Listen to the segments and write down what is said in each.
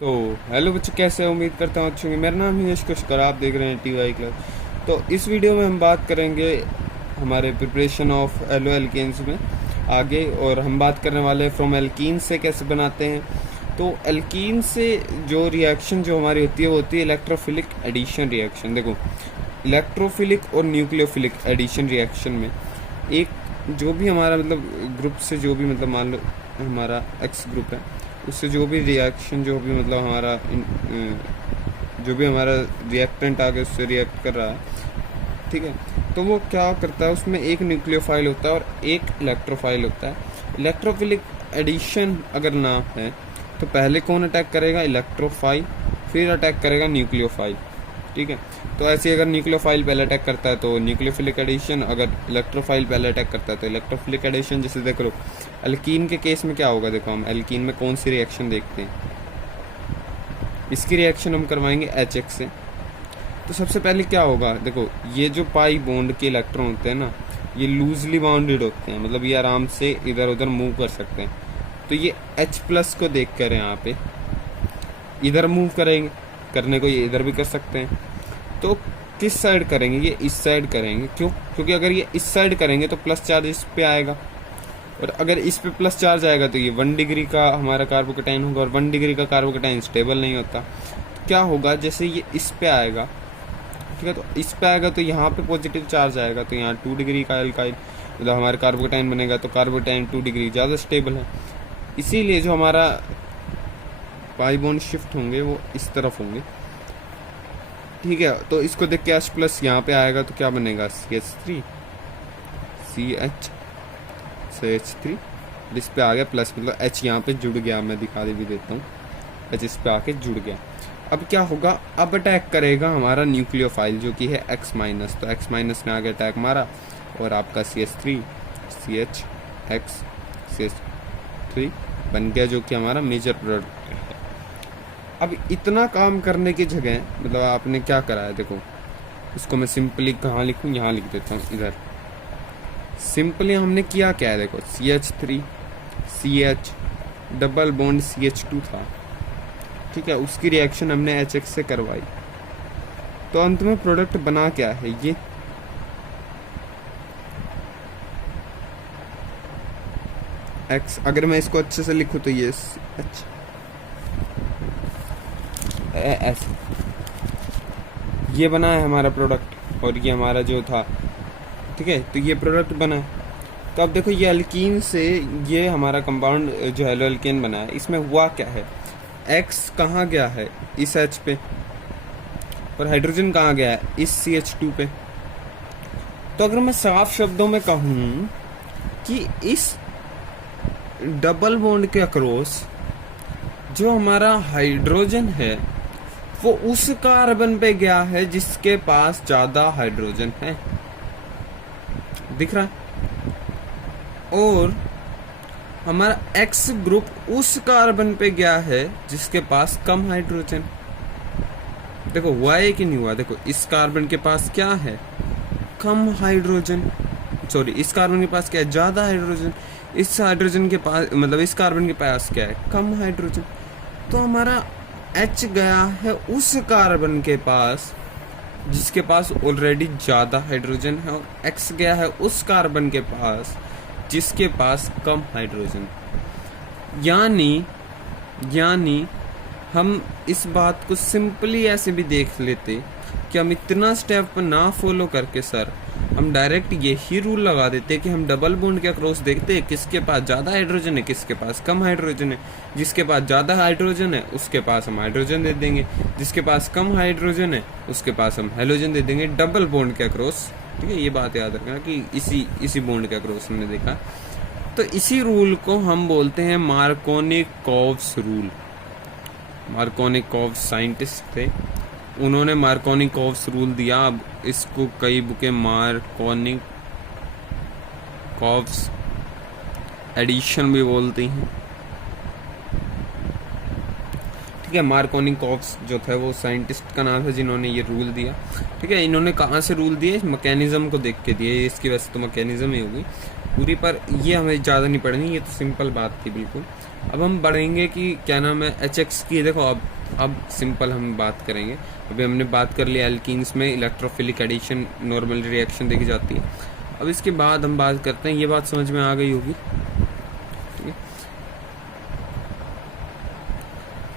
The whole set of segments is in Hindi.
तो हेलो बच्चों, कैसे हो? उम्मीद करता हूँ अच्छे होंगे। मेरा नाम है यश कुशकर, आप देख रहे हैं TY क्लब। तो इस वीडियो में हम बात करेंगे हमारे प्रिपरेशन ऑफ एलो एल्केन्स में आगे, और हम बात करने वाले हैं फ्रॉम एल्कीन से कैसे बनाते हैं। तो एल्कीन से जो रिएक्शन जो हमारी होती है वो होती है इलेक्ट्रोफिलिक एडिशन रिएक्शन। देखो, इलेक्ट्रोफिलिक और न्यूक्लियोफिलिक एडिशन रिएक्शन में एक जो भी हमारा मतलब ग्रुप से जो भी मतलब मान लो हमारा एक्स ग्रुप है, उससे जो भी रिएक्शन जो भी मतलब हमारा जो भी हमारा रिएक्टेंट आगे उससे रिएक्ट कर रहा है, ठीक है, तो वो क्या करता है, उसमें एक न्यूक्लियोफाइल होता है और एक इलेक्ट्रोफाइल होता है। इलेक्ट्रोफिलिक एडिशन अगर ना है तो पहले कौन अटैक करेगा? इलेक्ट्रोफाइल, फिर अटैक करेगा न्यूक्लियोफाइल, ठीक है। तो ऐसे अगर न्यूक्लियोफाइल पहले अटैक करता है तो न्यूक्लियोफिलिक एडिशन, अगर इलेक्ट्रोफाइल पहले अटैक करता है तो इलेक्ट्रोफिलिक एडिशन। जैसे देख लो एल्कीन के केस में क्या होगा, देखो हम एल्कीन में कौन सी रिएक्शन देखते हैं, इसकी रिएक्शन हम करवाएंगे HX से। तो सबसे पहले क्या होगा, देखो ये जो पाई बॉन्ड के इलेक्ट्रॉन होते हैं ना, ये लूजली बाउंडेड होते हैं, मतलब ये आराम से इधर उधर मूव कर सकते हैं। तो ये H+ को देख कर यहाँ पे इधर मूव करेंगे, करने को ये इधर भी कर सकते हैं। तो किस साइड करेंगे? ये इस साइड करेंगे। क्यों? क्योंकि अगर ये इस साइड करेंगे तो प्लस चार्ज इस पे आएगा, और अगर इस पे प्लस चार्ज आएगा तो ये 1 डिग्री का हमारा कार्बोकेटाइन होगा, और 1 डिग्री का कार्बोकेटाइन स्टेबल नहीं होता। तो क्या होगा, जैसे ये इस पे आएगा, ठीक है, तो इस पे आएगा तो यहाँ पे पॉजिटिव चार्ज आएगा, तो यहाँ 2 डिग्री का एल्काइल मतलब हमारे कार्बोकेटाइन बनेगा, तो कार्बोकेटाइन 2 डिग्री ज़्यादा स्टेबल है। इसीलिए जो हमारा पाई बॉन्ड शिफ्ट होंगे वो इस तरफ होंगे, ठीक है। तो इसको देख के H+ यहाँ पे आएगा तो क्या बनेगा? CH3 CH3, इस पे आ गया प्लस, मतलब H यहाँ पे जुड़ गया। मैं दिखा भी देता हूँ, H इस पे आके जुड़ गया। अब क्या होगा, अब अटैक करेगा हमारा न्यूक्लियोफाइल जो कि है X-। तो X- ने आगे अटैक मारा और आपका CH3 CHX CH3 बन गया, जो कि हमारा मेजर प्रोडक्ट है। अब इतना काम करने की जगह मतलब आपने क्या करा है, देखो इसको मैं सिंपली कहाँ लिखूँ, यहाँ लिख देता हूँ इधर। सिंपली हमने किया क्या है, देखो CH3 CH double bond CH2 था, ठीक है, उसकी रिएक्शन हमने HX से करवाई। तो अंत में प्रोडक्ट बना क्या है, ये X। अगर मैं इसको अच्छे से लिखूँ तो ये H S, ये बना है हमारा प्रोडक्ट, और ये हमारा जो था, ठीक है, तो ये प्रोडक्ट बना है। तो अब देखो ये अल्कीन से ये हमारा कंपाउंड जो हेलो अल्केन बना है, इसमें हुआ क्या है, X कहाँ गया है? इस H पे, और हाइड्रोजन कहाँ गया है? इस CH2 पे। तो अगर मैं साफ शब्दों में कहूँ कि इस डबल बॉन्ड के अक्रॉस जो हमारा हाइड्रोजन है वो उस कार्बन पे गया है जिसके पास ज्यादा हाइड्रोजन है, दिख रहा है, और हमारा X ग्रुप उस कार्बन पे गया है जिसके पास कम हाइड्रोजन। देखो हुआ है कि नहीं हुआ, देखो इस कार्बन के पास क्या है? कम हाइड्रोजन, सॉरी इस कार्बन के पास क्या है? ज्यादा हाइड्रोजन। इस हाइड्रोजन के पास मतलब इस कार्बन के पास क्या है? कम हाइड्रोजन। तो हमारा H गया है उस कार्बन के पास जिसके पास ऑलरेडी ज़्यादा हाइड्रोजन है, और X गया है उस कार्बन के पास जिसके पास कम हाइड्रोजन। यानी हम इस बात को सिंपली ऐसे भी देख लेते कि हम इतना स्टेप ना फॉलो करके सर हम डायरेक्ट यही रूल लगा देते कि हम डबल बॉन्ड के अक्रॉस देखते हैं किसके पास ज़्यादा हाइड्रोजन है, किसके पास कम हाइड्रोजन है। जिसके पास ज़्यादा हाइड्रोजन है उसके पास हम हाइड्रोजन दे देंगे, जिसके पास कम हाइड्रोजन है उसके पास हम हेलोजन दे देंगे डबल बॉन्ड के अक्रॉस, ठीक है। ये बात याद रखना कि इसी बॉन्ड के अक्रॉस हमने देखा। तो इसी रूल को हम बोलते हैं मार्कोनिकॉव्स रूल। मार्कोनिकॉव्स साइंटिस्ट थे, उन्होंने मार्कोनिकॉव्स रूल दिया। अब इसको कई बुकें मार्कोनिकॉव्स एडिशन भी बोलती हैं, ठीक है। मार्कोनिकॉव्स जो थे वो साइंटिस्ट का नाम है जिन्होंने ये रूल दिया, ठीक है। इन्होंने कहाँ से रूल दिए? मैकेनिज्म को देख के दिए। इसकी वजह से तो मैकेनिज्म ही होगी पूरी, पर ये हमें ज़्यादा नहीं पढ़नी, ये तो सिंपल बात थी बिल्कुल। अब हम बढ़ेंगे कि क्या नाम है HX की। देखो अब सिंपल हम बात करेंगे। अभी हमने बात कर लिया एल्कीन्स में इलेक्ट्रोफिलिक एडिशन नॉर्मल रिएक्शन देखी जाती है। अब इसके बाद हम बात करते हैं, ये बात समझ में आ गई होगी, ठीक है।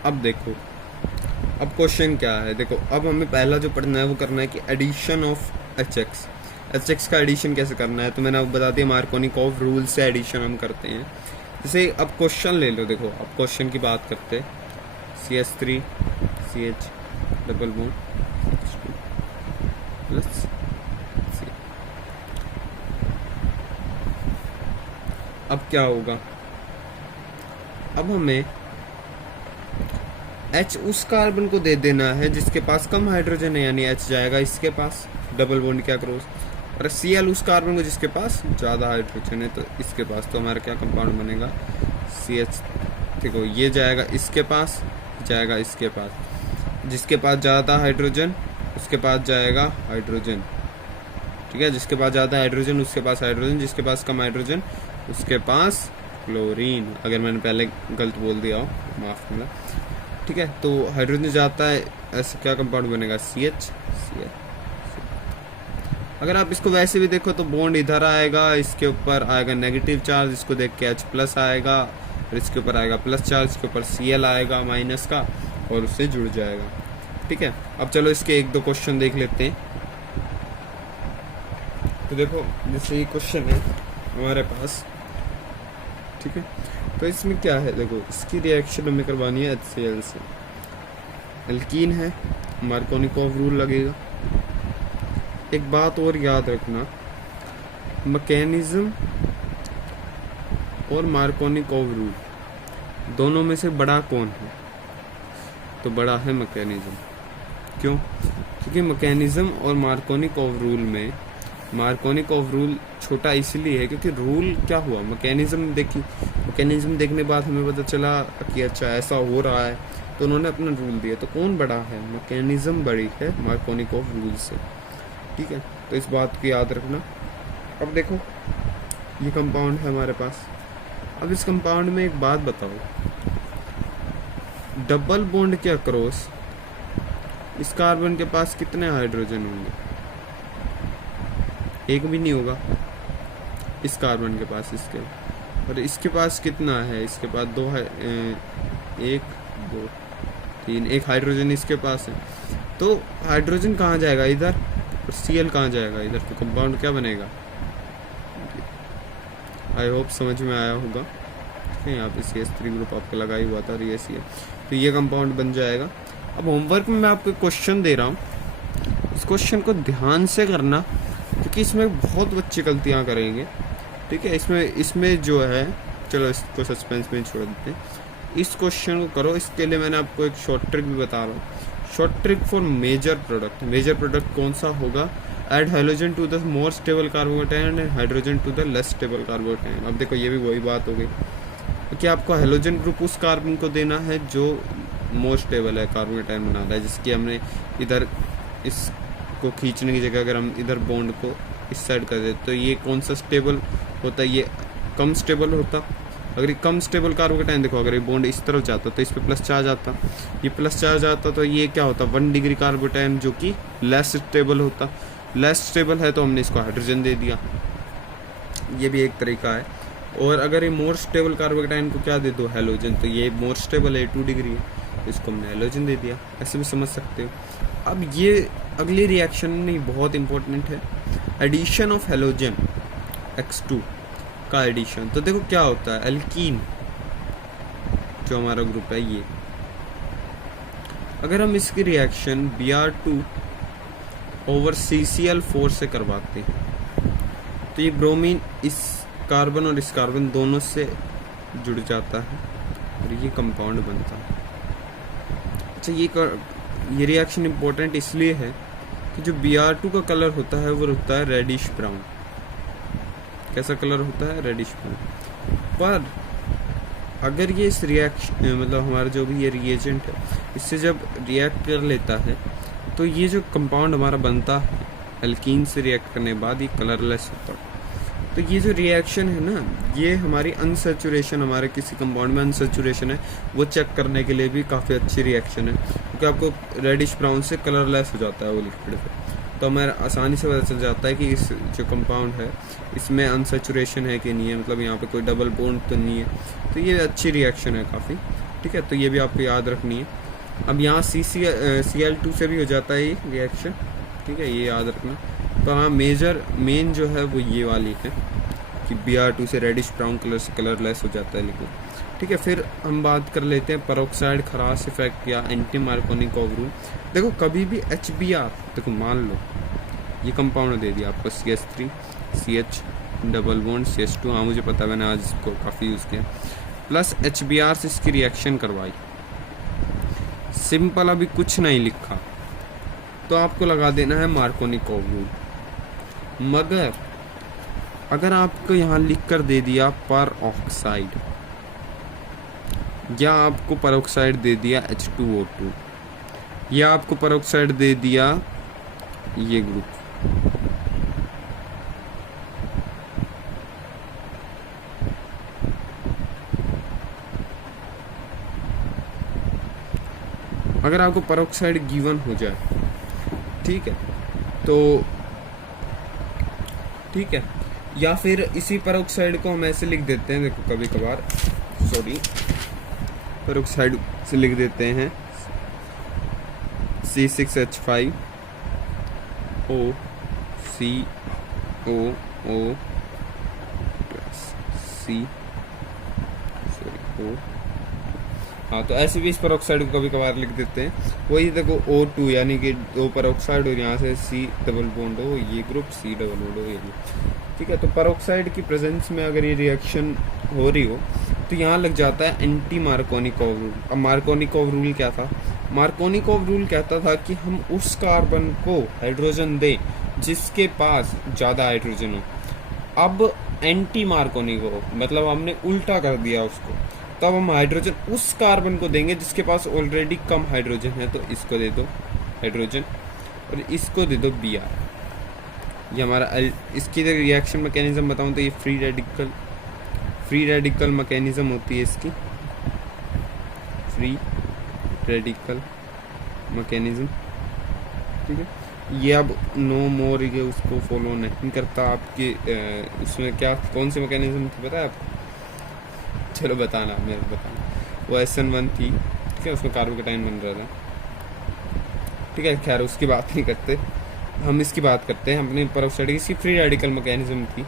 अब देखो अब क्वेश्चन क्या है, देखो अब हमें पहला जो पढ़ना है वो करना है कि एडिशन ऑफ HX का एडिशन कैसे करना है। तो मैंने आपको बता दिया मार्कोनिकॉव रूल से एडिशन हम करते हैं। जैसे अब क्वेश्चन ले लो, देखो अब क्वेश्चन की बात करते हैं। CH3 CH double bond plus C। अब क्या होगा, अब हमें H उस कार्बन को दे देना है जिसके पास कम हाइड्रोजन है, यानी H जाएगा इसके पास डबल बॉन्ड के अक्रॉस, और Cl उस कार्बन को जिसके पास ज़्यादा हाइड्रोजन है तो इसके पास। तो हमारा क्या कंपाउंड बनेगा, CH। देखो ये जाएगा इसके पास, जाएगा इसके पास, जिसके पास ज़्यादा हाइड्रोजन उसके पास जाएगा हाइड्रोजन, ठीक है। जिसके पास ज़्यादा हाइड्रोजन उसके पास हाइड्रोजन, जिसके पास कम हाइड्रोजन उसके पास क्लोरीन। अगर मैंने पहले गलत बोल दिया हो माफ़ करना, ठीक है। तो हाइड्रोजन जाता है, ऐसे क्या कंपाउंड बनेगा, CH। अगर आप इसको वैसे भी देखो तो बॉन्ड इधर आएगा, इसके ऊपर आएगा नेगेटिव चार्ज, इसको देख के H प्लस आएगा, और इसके ऊपर आएगा प्लस चार्ज, इसके ऊपर Cl आएगा माइनस का, और उससे जुड़ जाएगा, ठीक है। अब चलो इसके एक दो क्वेश्चन देख लेते हैं। तो देखो जैसे ये क्वेश्चन है हमारे पास, ठीक है। तो इसमें क्या है, देखो इसकी रिएक्शन हमें करवानी है HCl से। एल्कीन है, मार्कोनिकॉव रूल लगेगा। एक बात और याद रखना, मैकेनिज्म और मार्कोनिकॉव रूल दोनों में से बड़ा कौन है, तो बड़ा है मैकेनिज्म। क्यों, क्योंकि मैकेनिज्म और मार्कोनिकॉव रूल में मार्कोनिकॉव रूल छोटा इसलिए है क्योंकि रूल क्या हुआ, मैकेनिज्म देखी, मैकेनिज्म देखने के बाद हमें पता चला कि अच्छा ऐसा हो रहा है, तो उन्होंने अपना रूल दिया। तो कौन बड़ा है, मैकेनिज्म बड़ी है मार्कोनिकॉव रूल से, ठीक है। तो इस बात को याद रखना। अब देखो ये कंपाउंड है हमारे पास। अब इस कंपाउंड में एक बात बताओ, डबल बॉन्ड के अक्रॉस इस कार्बन के पास कितने हाइड्रोजन होंगे, एक भी नहीं होगा इस कार्बन के पास, इसके, और इसके पास कितना है, इसके पास दो है, एक दो तीन, एक हाइड्रोजन इसके पास है। तो हाइड्रोजन कहाँ जाएगा, इधर, और Cl कहाँ जाएगा, इधर। तो कंपाउंड क्या बनेगा, आई होप समझ में आया होगा, ठीक है। यहाँ पे CH3 ग्रुप आपका लगा ही हुआ था, और ये Cl, तो ये कंपाउंड बन जाएगा। अब होमवर्क में मैं आपको क्वेश्चन दे रहा हूँ, इस क्वेश्चन को ध्यान से करना क्योंकि इसमें बहुत बच्चे गलतियाँ करेंगे, ठीक है। इसमें जो है, चलो इसको सस्पेंस में छोड़ देते हैं, इस क्वेश्चन को करो। इसके लिए मैंने आपको एक शॉर्ट ट्रिक भी बता रहा हूँ, short trick for major product. Major product कौन सा होगा, add hydrogen to the more stable carbocation and hydrogen to the less stable carbocation. अब देखो ये भी वही बात हो गई, क्योंकि आपको हाइड्रोजन ग्रुप उस कार्बन को देना है जो मोर स्टेबल है, कार्बोकेटायन बना रहा है, जिसकी हमने इधर इसको खींचने की जगह अगर हम इधर बॉन्ड को इस साइड कर देते तो ये कौन सा स्टेबल होता है, ये कम स्टेबल होता। अगर ये कम स्टेबल कार्बोकेटायन, देखो अगर ये बॉन्ड इस तरफ जाता तो इस पे प्लस चार्ज आता, ये प्लस चार्ज आता तो ये क्या होता, 1 डिग्री कार्बोकेटायन जो कि लेस स्टेबल होता। लेस स्टेबल है तो हमने इसको हाइड्रोजन दे दिया, ये भी एक तरीका है। और अगर ये मोर स्टेबल कार्बोकेटायन को क्या दे दो, हैलोजन, तो ये मोर स्टेबल है, 2 डिग्री है, इसको हमने हैलोजन दे दिया। ऐसे भी समझ सकते हो। अब ये अगली रिएक्शन नहीं, बहुत इंपॉर्टेंट है, एडिशन ऑफ हैलोजन X2 का एडिशन। तो देखो क्या होता है, एल्कीन जो हमारा ग्रुप है ये, अगर हम इसकी रिएक्शन Br2 ओवर CCl4 से करवाते हैं तो ये ब्रोमीन इस कार्बन और इस कार्बन दोनों से जुड़ जाता है और ये कंपाउंड बनता है। अच्छा ये रिएक्शन इंपॉर्टेंट इसलिए है कि जो Br2 का कलर होता है वो होता है रेडिश ब्राउन। कैसा कलर होता है, रेडिश ब्राउन। पर अगर ये इस रिएक्शन मतलब हमारा जो भी ये रिएजेंट है इससे जब रिएक्ट कर लेता है तो ये जो कंपाउंड हमारा बनता है एल्कीन से रिएक्ट करने के बाद ये कलरलेस होता है। तो ये जो रिएक्शन है ना, ये हमारी अनसेचुरेशन, हमारे किसी कंपाउंड में अनसेचुरेशन है वो चेक करने के लिए भी काफ़ी अच्छी रिएक्शन है, क्योंकि आपको रेडिश ब्राउन से कलरलेस हो जाता है वो लिक्विड से। तो हमें आसानी से पता चल जाता है कि इस जो कंपाउंड है इसमें अनसेचुरेशन है कि नहीं है, मतलब यहाँ पे कोई डबल बॉन्ड तो नहीं है। तो ये अच्छी रिएक्शन है काफ़ी, ठीक है। तो ये भी आपको याद रखनी है। अब यहाँ CCl2 से भी हो जाता है ये रिएक्शन, ठीक है, ये याद रखना। तो हाँ, मेन जो है वो ये वाली है कि Br2 से रेडिश ब्राउन कलर से कलरलेस हो जाता है लिक्विड, ठीक है। फिर हम बात कर लेते हैं पेरोक्साइड खराश इफेक्ट या एंटी मार्कोनिकोव रूल। देखो कभी भी HBr, देखो मान लो ये कंपाउंड दे दिया आपको CH3 CH double bond CH2, हाँ मुझे पता है, मैंने आज इसको काफ़ी यूज़ किया, प्लस HBr से इसकी रिएक्शन करवाई, सिंपल, अभी कुछ नहीं लिखा, तो आपको लगा देना है मार्कोनिकोव रूल। मगर अगर आपको यहाँ लिख कर दे दिया पर ऑक्साइड, या आपको पेरोक्साइड दे दिया H2O2, या आपको पेरोक्साइड दे दिया ये ग्रुप, अगर आपको पेरोक्साइड गिवन हो जाए, ठीक है, तो ठीक है, या फिर इसी पेरोक्साइड को हम ऐसे लिख देते हैं, देखो कभी कभार पेरोक्साइड से लिख देते हैं C6H5 O COO C O, हाँ, तो ऐसे भी इस पेरोक्साइड को कभी कभार लिख देते हैं। वही देखो O2 यानी कि दो पेरोक्साइड और यहाँ से C डबल बॉन्ड हो, ये ग्रुप C डबल बॉन्ड हो, ये ठीक है। तो पेरोक्साइड की प्रेजेंस में अगर ये रिएक्शन हो रही हो तो यहाँ लग जाता है एंटी मार्कोनिकोव रूल। अब मार्कोनिकोव रूल क्या था? मार्कोनिकोव रूल कहता था कि हम उस कार्बन को हाइड्रोजन दें जिसके पास ज़्यादा हाइड्रोजन हो। अब एंटी मार्कोनिकोव मतलब हमने उल्टा कर दिया उसको, तब हम हाइड्रोजन उस कार्बन को देंगे जिसके पास ऑलरेडी कम हाइड्रोजन है। तो इसको दे दो हाइड्रोजन और इसको दे दो Br। ये हमारा इसकी रिएक्शन मैकेनिज्म बताऊं तो ये फ्री रेडिकल मैकेनिज्म होती है इसकी, फ्री रेडिकल मैकेनिज्म, ठीक है। ये अब नो मोर ये उसको फॉलो नहीं करता। आपके उसमें क्या कौन सी मैकेनिज्म थी पता है आपको? चलो बताना, मेरे को बताना। वो SN1 थी, ठीक है, उसमें कार्बोकेटाइन बन रहा था, ठीक है। खैर उसकी बात नहीं करते, हम इसकी बात करते हैं। अपनी पेरोक्साइड इसकी फ्री रेडिकल मैकेनिज्म थी,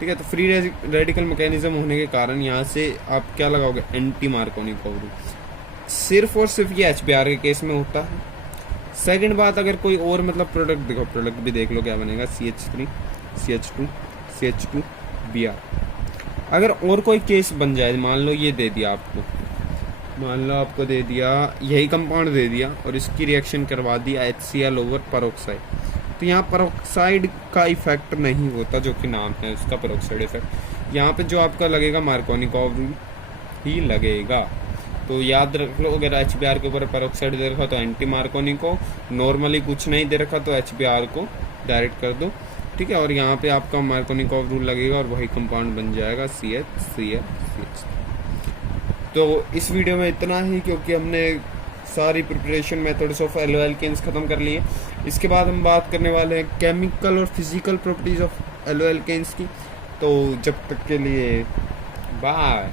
ठीक है। तो फ्री रेडिकल मैकेनिज्म होने के कारण यहाँ से आप क्या लगाओगे? Anti Markovnikov rule. सिर्फ और सिर्फ ये HBr के केस में होता है। सेकंड बात, अगर कोई और मतलब प्रोडक्ट देखो, प्रोडक्ट भी देख लो क्या बनेगा, CH3 CH2 CH2 Br। अगर और कोई केस बन जाए, मान लो ये दे दिया आपको, मान लो आपको दे दिया यही कंपाउंड दे दिया और इसकी रिएक्शन करवा दिया HCl ओवर पेरोक्साइड, तो यहाँ पेरोक्साइड का इफेक्ट नहीं होता, जो कि नाम है उसका पेरोक्साइड इफेक्ट। यहाँ पे जो आपका लगेगा मार्कोनिकोव रूल ही लगेगा। तो याद रख लो, अगर HBr के ऊपर पेरोक्साइड दे रखा तो एंटी मार्कोनिकोव, नॉर्मली कुछ नहीं दे रखा तो HBr को डायरेक्ट कर दो, ठीक है। और यहाँ पे आपका मार्कोनिकोव रूल लगेगा और वही कंपाउंड बन जाएगा CH। तो इस वीडियो में इतना ही, क्योंकि हमने सारी preparation methods of haloalkanes खत्म कर लिए। इसके बाद हम बात करने वाले हैं केमिकल और physical properties of haloalkanes की। तो जब तक के लिए बाय।